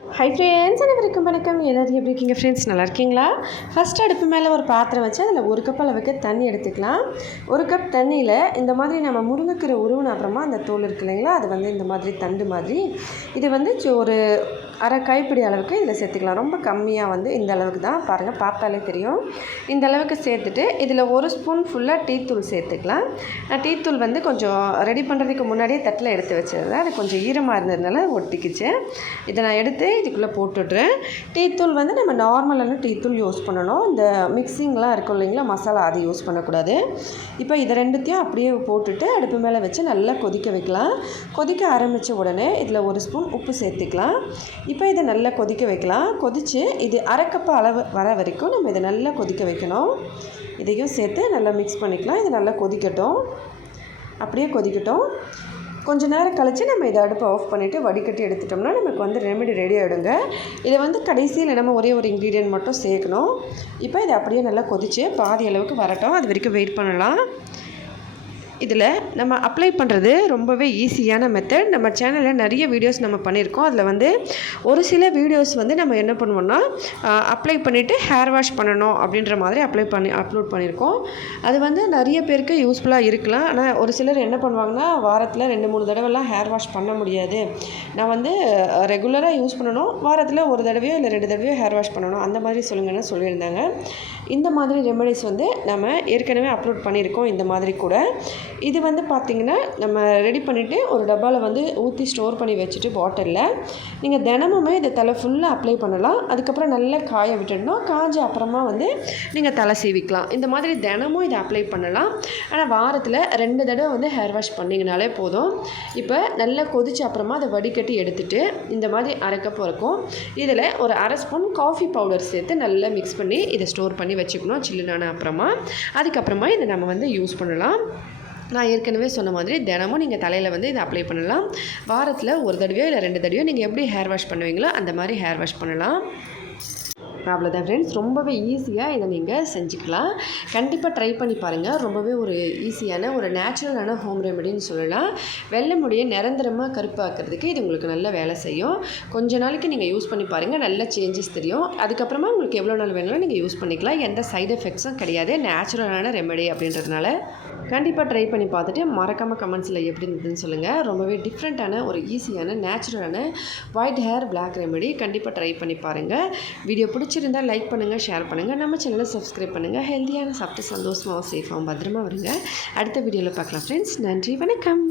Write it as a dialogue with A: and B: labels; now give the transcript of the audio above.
A: Hi friends அனைவருக்கும் வணக்கம். எல்லாரும் எப்படி இருக்கீங்க? ஃப்ரெண்ட்ஸ் நல்லா இருக்கீங்களா? ஃபஸ்ட் அடுப்பு மேலே ஒரு பாத்திரம் வச்சு அதில் ஒரு கப் அளவுக்கு தண்ணி எடுத்துக்கலாம். ஒரு கப் தண்ணியில் இந்த மாதிரி நம்ம முருங்கைக்கீரை உருவின அப்புறமா அந்த தோல் இருக்கு இல்லைங்களா? அது வந்து இந்த மாதிரி தண்டு மாதிரி. இது வந்து ஒரு அரை கைப்பிடி அளவுக்கு இதில் சேர்த்துக்கலாம். ரொம்ப கம்மியாக வந்து இந்த அளவுக்கு தான். பாருங்கள் பார்த்தாலே தெரியும். இந்த அளவுக்கு சேர்த்துட்டு இதில் ஒரு ஸ்பூன் ஃபுல்லாக டீத்தூள் சேர்த்துக்கலாம். நான் வந்து கொஞ்சம் ரெடி பண்ணுறதுக்கு முன்னாடியே தட்டில் எடுத்து வச்சிருந்தேன் அது கொஞ்சம் ஈரமாக இருந்ததுனால ஒட்டிக்கிச்சு. இதை நான் எடுத்து இதுக்குள்ளே போட்டுடுறேன். டீத்தூள் வந்து நம்ம நார்மலான டீத்தூள் யூஸ் பண்ணணும். இந்த மிக்சிங்லாம் இருக்கும் இல்லைங்களா மசாலா அது யூஸ் பண்ணக்கூடாது. இப்போ இதை ரெண்டுத்தையும் அப்படியே போட்டுட்டு அடுப்பு மேலே வச்சு நல்லா கொதிக்க வைக்கலாம். கொதிக்க ஆரம்பித்த உடனே இதில் ஒரு ஸ்பூன் உப்பு சேர்த்துக்கலாம். இப்போ இதை நல்லா கொதிக்க வைக்கலாம். கொதித்து இது அரை அளவு வர வரைக்கும் நம்ம இதை நல்லா கொதிக்க வைக்கணும். இதையும் சேர்த்து நல்லா மிக்ஸ் பண்ணிக்கலாம். இது நல்லா கொதிக்கட்டும். அப்படியே கொதிக்கட்டும். கொஞ்ச நேரம் கழித்து நம்ம இதை அடுப்பை ஆஃப் பண்ணிவிட்டு வடிகட்டி எடுத்துட்டோம்னா நமக்கு வந்து ரெமெடி ரெடி ஆகிடுங்க இதை வந்து கடைசியில் நம்ம ஒரே ஒரு இன்க்ரீடியன்ட் மட்டும் சேர்க்கணும். இப்போ இதை அப்படியே நல்லா கொதித்து பாதி அளவுக்கு வரட்டும். அது வரைக்கும் வெயிட் பண்ணலாம். இதில் நம்ம அப்ளை பண்ணுறது ரொம்பவே ஈஸியான மெத்தட் நம்ம சேனலில் நிறைய வீடியோஸ் நம்ம பண்ணியிருக்கோம். அதில் வந்து ஒரு சில வீடியோஸ் வந்து நம்ம என்ன பண்ணுவோம்னா அப்ளை பண்ணிவிட்டு ஹேர் வாஷ் பண்ணணும் அப்படின்ற மாதிரி அப்ளை பண்ணி அப்லோட் பண்ணியிருக்கோம். அது வந்து நிறைய பேருக்கு யூஸ்ஃபுல்லாக இருக்கலாம். ஆனால் ஒரு சிலர் என்ன பண்ணுவாங்கன்னா வாரத்தில் ரெண்டு மூணு தடவைலாம் ஹேர் வாஷ் பண்ண முடியாது. நான் வந்து ரெகுலராக யூஸ் பண்ணணும். வாரத்தில் ஒரு தடவையோ இல்லை ரெண்டு தடவையோ ஹேர் வாஷ் பண்ணணும். அந்த மாதிரி சொல்லுங்கன்னு சொல்லியிருந்தாங்க. இந்த மாதிரி ரெமெடிஸ் வந்து நம்ம ஏற்கனவே அப்லோட் பண்ணியிருக்கோம். இந்த மாதிரி கூட. இது வந்து பார்த்திங்கன்னா நம்ம ரெடி பண்ணிவிட்டு ஒரு டப்பாவில் வந்து ஊற்றி ஸ்டோர் பண்ணி வச்சுட்டு பாட்டிலில் நீங்கள் தினமுமே இதை தலை ஃபுல்லாக அப்ளை பண்ணலாம். அதுக்கப்புறம் நல்லா காய விட்டுடணும். காஞ்ச அப்புறமா வந்து நீங்கள் தலை சீவிக்கலாம். இந்த மாதிரி தினமும் இதை அப்ளை பண்ணலாம். ஆனால் வாரத்தில் ரெண்டு தடவை வந்து ஹேர் வாஷ் பண்ணிங்கனாலே போதும். இப்போ நல்லா கொதிச்ச அப்புறமா அதை வடிகட்டி எடுத்துட்டு இந்த மாதிரி அரை கப் இருக்கும் இதில் ஒரு அரை ஸ்பூன் காஃபி பவுடர் சேர்த்து நல்லா மிக்ஸ் பண்ணி இதை ஸ்டோர் பண்ணி வச்சுக்கணும் சில்லுனான அப்புறமா. அதுக்கப்புறமா இதை நம்ம வந்து யூஸ் பண்ணலாம். நான் ஏற்கனவே சொன்ன மாதிரி தினமும் நீங்கள் தலையில் வந்து இதை அப்ளை பண்ணலாம். வாரத்தில் ஒரு தடவையோ இல்லை ரெண்டு தடவையோ நீங்கள் எப்படி ஹேர் வாஷ் பண்ணுவீங்களோ அந்த மாதிரி ஹேர் வாஷ் பண்ணலாம். அவ்வளோதான் ஃப்ரெண்ட்ஸ் ரொம்பவே ஈஸியாக இதை நீங்கள் செஞ்சுக்கலாம். கண்டிப்பாக ட்ரை பண்ணி பாருங்கள் ரொம்பவே ஒரு ஈஸியான ஒரு நேச்சுரலான ஹோம் ரெமெடின்னு சொல்லலாம். வெள்ளை முடியை நிரந்தரமாக கருப்பாக்குறதுக்கு இது உங்களுக்கு நல்ல வேலை செய்யும். கொஞ்ச நாளைக்கு நீங்கள் யூஸ் பண்ணி பாருங்கள் நல்ல சேஞ்சஸ் தெரியும். அதுக்கப்புறமா உங்களுக்கு எவ்வளோ நாள் வேணாலும் நீங்கள் யூஸ் பண்ணிக்கலாம். எந்த சைடு எஃபெக்ட்ஸும் கிடையாது. நேச்சுரலான ரெமெடி அப்படின்றதுனால. கண்டிப்பாக ட்ரை பண்ணி பார்த்துட்டு மறக்காமல் கமெண்ட்ஸில் எப்படி இருந்ததுன்னு சொல்லுங்கள் ரொம்பவே டிஃப்ரெண்ட்டான ஒரு ஈஸியான நேச்சுரலான ஒயிட் ஹேர் பிளாக் ரெமெடி கண்டிப்பாக ட்ரை பண்ணி பாருங்கள் வீடியோ பிடிச்சிருந்தால் லைக் பண்ணுங்கள் ஷேர் பண்ணுங்கள் நம்ம சேனலை சப்ஸ்கிரைப் பண்ணுங்கள் ஹெல்த்தியான சாப்பிட்டு சந்தோஷமாகவும் சேஃபாகவும் பத்திரமா வருங்க அடுத்த வீடியோவில் பார்க்கலாம் ஃப்ரெண்ட்ஸ் நன்றி வணக்கம்.